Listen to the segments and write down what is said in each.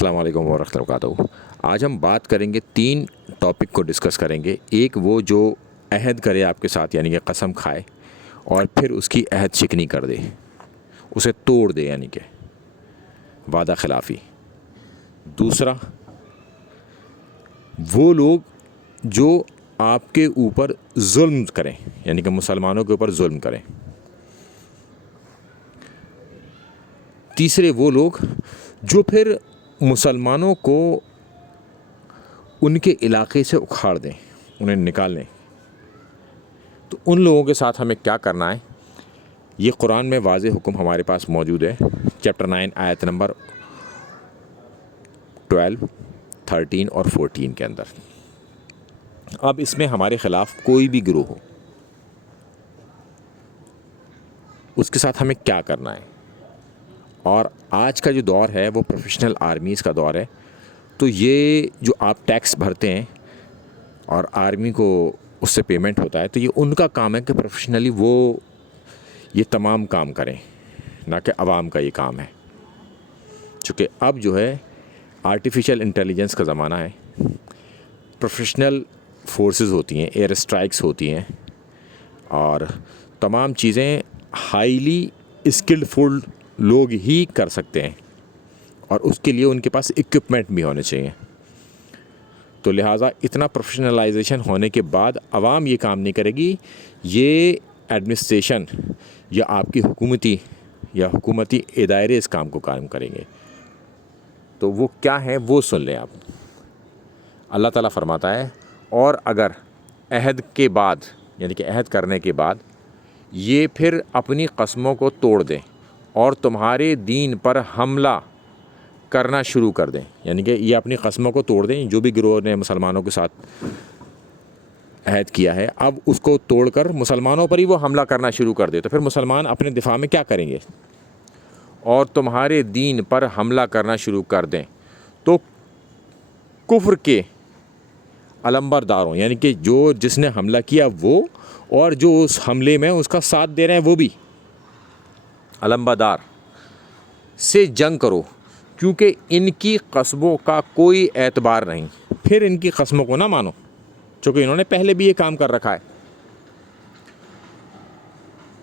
السلام علیکم ورحمۃ اللہ وبرکاتہ۔ آج ہم بات کریں گے 3 ٹاپک کو ڈسکس کریں گے۔ ایک وہ جو عہد کرے آپ کے ساتھ، یعنی کہ قسم کھائے اور پھر اس کی عہد شکنی کر دے، اسے توڑ دے، یعنی کہ وعدہ خلافی۔ دوسرا وہ لوگ جو آپ کے اوپر ظلم کریں، یعنی کہ مسلمانوں کے اوپر ظلم کریں۔ تیسرے وہ لوگ جو پھر مسلمانوں کو ان کے علاقے سے اکھاڑ دیں، انہیں نکال لیں۔ تو ان لوگوں کے ساتھ ہمیں کیا کرنا ہے، یہ قرآن میں واضح حکم ہمارے پاس موجود ہے، چیپٹر 9 آیت نمبر 12، 13 اور 14 کے اندر۔ اب اس میں ہمارے خلاف کوئی بھی گروہ ہو، اس کے ساتھ ہمیں کیا کرنا ہے۔ اور آج کا جو دور ہے وہ پروفیشنل آرمیز کا دور ہے، تو یہ جو آپ ٹیکس بھرتے ہیں اور آرمی کو اس سے پیمنٹ ہوتا ہے، تو یہ ان کا کام ہے کہ پروفیشنلی وہ یہ تمام کام کریں، نہ کہ عوام کا یہ کام ہے۔ چونکہ اب جو ہے آرٹیفیشل انٹیلیجنس کا زمانہ ہے، پروفیشنل فورسز ہوتی ہیں، ایئر اسٹرائکس ہوتی ہیں، اور تمام چیزیں ہائیلی اسکلفل لوگ ہی کر سکتے ہیں، اور اس کے لیے ان کے پاس اکوپمنٹ بھی ہونے چاہیے۔ تو لہٰذا اتنا پروفیشنلائزیشن ہونے کے بعد عوام یہ کام نہیں کرے گی، یہ ایڈمنسٹریشن یا آپ کی حکومتی ادارے اس کام کو قائم کریں گے۔ تو وہ کیا ہے وہ سن لیں آپ۔ اللہ تعالیٰ فرماتا ہے، اور اگر عہد کے بعد، یعنی کہ عہد کرنے کے بعد یہ پھر اپنی قسموں کو توڑ دیں اور تمہارے دین پر حملہ کرنا شروع کر دیں، یعنی کہ یہ اپنی قسموں کو توڑ دیں، جو بھی گروہ نے مسلمانوں کے ساتھ عہد کیا ہے، اب اس کو توڑ کر مسلمانوں پر ہی وہ حملہ کرنا شروع کر دے، تو پھر مسلمان اپنے دفاع میں کیا کریں گے؟ اور تمہارے دین پر حملہ کرنا شروع کر دیں تو کفر کے علمبرداروں، یعنی کہ جس نے حملہ کیا وہ، اور جو اس حملے میں اس کا ساتھ دے رہے ہیں وہ بھی علمبردار، سے جنگ کرو، کیونکہ ان کی قسموں کا کوئی اعتبار نہیں۔ پھر ان کی قسموں کو نہ مانو، چونکہ انہوں نے پہلے بھی یہ کام کر رکھا ہے،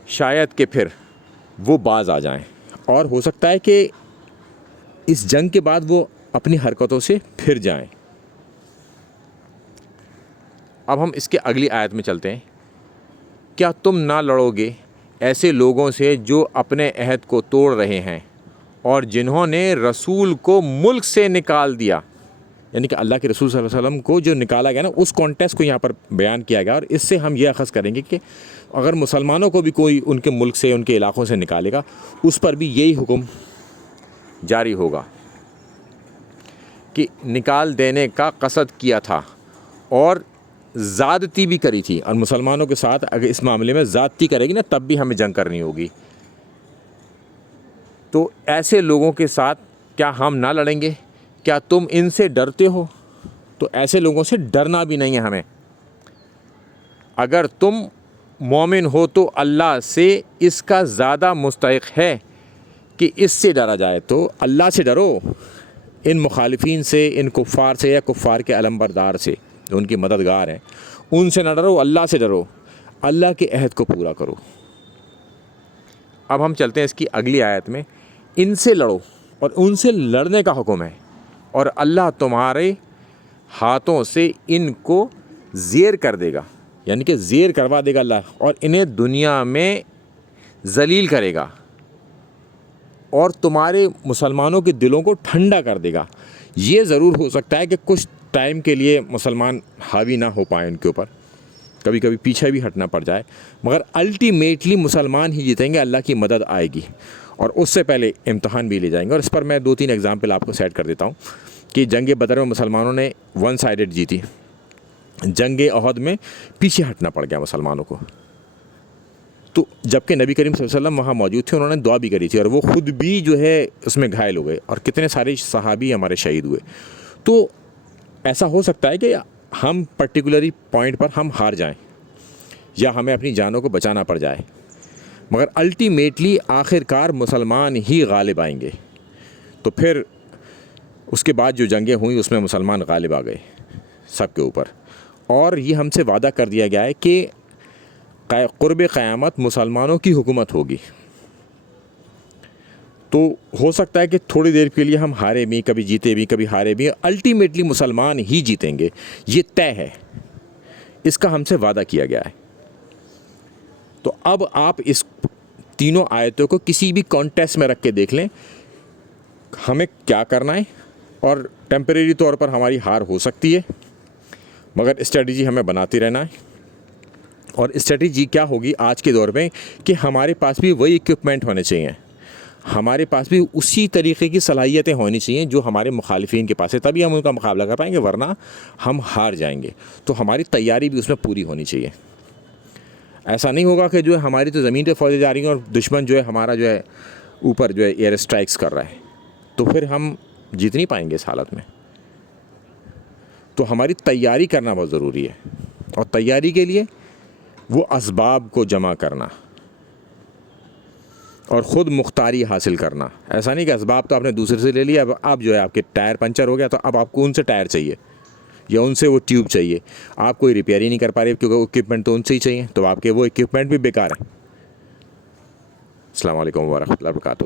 شاید کہ پھر وہ باز آ جائیں، اور ہو سکتا ہے کہ اس جنگ کے بعد وہ اپنی حرکتوں سے پھر جائیں۔ اب ہم اس کے اگلی آیت میں چلتے ہیں۔ کیا تم نہ لڑو گے ایسے لوگوں سے جو اپنے عہد کو توڑ رہے ہیں اور جنہوں نے رسول کو ملک سے نکال دیا، یعنی کہ اللہ کے رسول صلی اللہ علیہ وسلم کو جو نکالا گیا نا، اس کانٹیکسٹ کو یہاں پر بیان کیا گیا، اور اس سے ہم یہ اخذ کریں گے کہ اگر مسلمانوں کو بھی کوئی ان کے ملک سے، ان کے علاقوں سے نکالے گا، اس پر بھی یہی حکم جاری ہوگا کہ نکال دینے کا قصد کیا تھا اور زیادتی بھی کری تھی، اور مسلمانوں کے ساتھ اگر اس معاملے میں زیادتی کرے گی نا، تب بھی ہمیں جنگ کرنی ہوگی۔ تو ایسے لوگوں کے ساتھ کیا ہم نہ لڑیں گے؟ کیا تم ان سے ڈرتے ہو؟ تو ایسے لوگوں سے ڈرنا بھی نہیں ہے ہمیں۔ اگر تم مومن ہو تو اللہ سے اس کا زیادہ مستحق ہے کہ اس سے ڈرا جائے، تو اللہ سے ڈرو، ان مخالفین سے، ان کفار سے، یا کفار کے علمبردار سے جو ان کی مددگار ہیں، ان سے نہ ڈرو، اللہ سے ڈرو، اللہ کے عہد کو پورا کرو۔ اب ہم چلتے ہیں اس کی اگلی آیت میں۔ ان سے لڑو، اور ان سے لڑنے کا حکم ہے، اور اللہ تمہارے ہاتھوں سے ان کو زیر کر دے گا، یعنی کہ زیر کروا دے گا اللہ، اور انہیں دنیا میں ذلیل کرے گا، اور تمہارے مسلمانوں کے دلوں کو ٹھنڈا کر دے گا۔ یہ ضرور ہو سکتا ہے کہ کچھ ٹائم کے لیے مسلمان حاوی نہ ہو پائیں ان کے اوپر، کبھی کبھی پیچھے بھی ہٹنا پڑ جائے، مگر الٹیمیٹلی مسلمان ہی جیتیں گے، اللہ کی مدد آئے گی، اور اس سے پہلے امتحان بھی لے جائیں گے۔ اور اس پر میں 2-3 ایگزامپل آپ کو سیٹ کر دیتا ہوں کہ جنگ بدر میں مسلمانوں نے ون سائیڈڈ جیتی، جنگ احد میں پیچھے ہٹنا پڑ گیا مسلمانوں کو، تو جبکہ نبی کریم صلی اللہ علیہ وسلم وہاں موجود تھے، انہوں نے دعا بھی کری تھی، اور وہ خود بھی جو ہے اس میں گھائل ہو گئے، اور کتنے سارے صحابی ہمارے شہید ہوئے۔ تو ایسا ہو سکتا ہے کہ ہم پرٹیکولری پوائنٹ پر ہم ہار جائیں، یا ہمیں اپنی جانوں کو بچانا پڑ جائے، مگر الٹیمیٹلی آخر کار مسلمان ہی غالب آئیں گے۔ تو پھر اس کے بعد جو جنگیں ہوئیں اس میں مسلمان غالب آ گئے سب کے اوپر، اور یہ ہم سے وعدہ کر دیا گیا ہے کہ قرب قیامت مسلمانوں کی حکومت ہوگی. تو ہو سکتا ہے کہ تھوڑی دیر کے لیے ہم ہارے بھی، کبھی جیتے بھی، کبھی ہارے بھی، الٹیمیٹلی مسلمان ہی جیتیں گے، یہ طے ہے، اس کا ہم سے وعدہ کیا گیا ہے. تو اب آپ اس تینوں آیتوں کو کسی بھی کانٹیکسٹ میں رکھ کے دیکھ لیں، ہمیں کیا کرنا ہے. اور ٹیمپریری طور پر ہماری ہار ہو سکتی ہے، مگر اسٹریٹجی ہمیں بناتے رہنا ہے. اور اسٹریٹجی کیا ہوگی آج کے دور میں کہ ہمارے پاس بھی وہی اکوپمنٹ ہونے چاہیے، ہمارے پاس بھی اسی طریقے کی صلاحیتیں ہونی چاہیے جو ہمارے مخالفین کے پاس ہے، تبھی ہم ان کا مقابلہ کر پائیں گے، ورنہ ہم ہار جائیں گے. تو ہماری تیاری بھی اس میں پوری ہونی چاہیے. ایسا نہیں ہوگا کہ جو ہے ہماری تو زمین پہ فوجیں جا رہی ہیں اور دشمن جو ہے ہمارا جو ہے اوپر جو ہے ایئر اسٹرائکس کر رہا ہے، تو پھر ہم جیت نہیں پائیں گے اس حالت میں. تو ہماری تیاری کرنا بہت ضروری ہے، اور تیاری کے لیے وہ اسباب کو جمع کرنا اور خود مختاری حاصل کرنا. ایسا نہیں کہ اسباب تو آپ نے دوسرے سے لے لیا، اب جو ہے آپ کے ٹائر پنچر ہو گیا تو اب آپ کو ان سے ٹائر چاہیے یا ان سے وہ ٹیوب چاہیے، آپ کوئی ریپیئر ہی نہیں کر پا رہے کیونکہ اکوپمنٹ تو ان سے ہی چاہیے، تو آپ کے وہ اکوپمنٹ بھی بیکار ہیں. السلام علیکم ورحمۃ اللہ وبرکاتہ.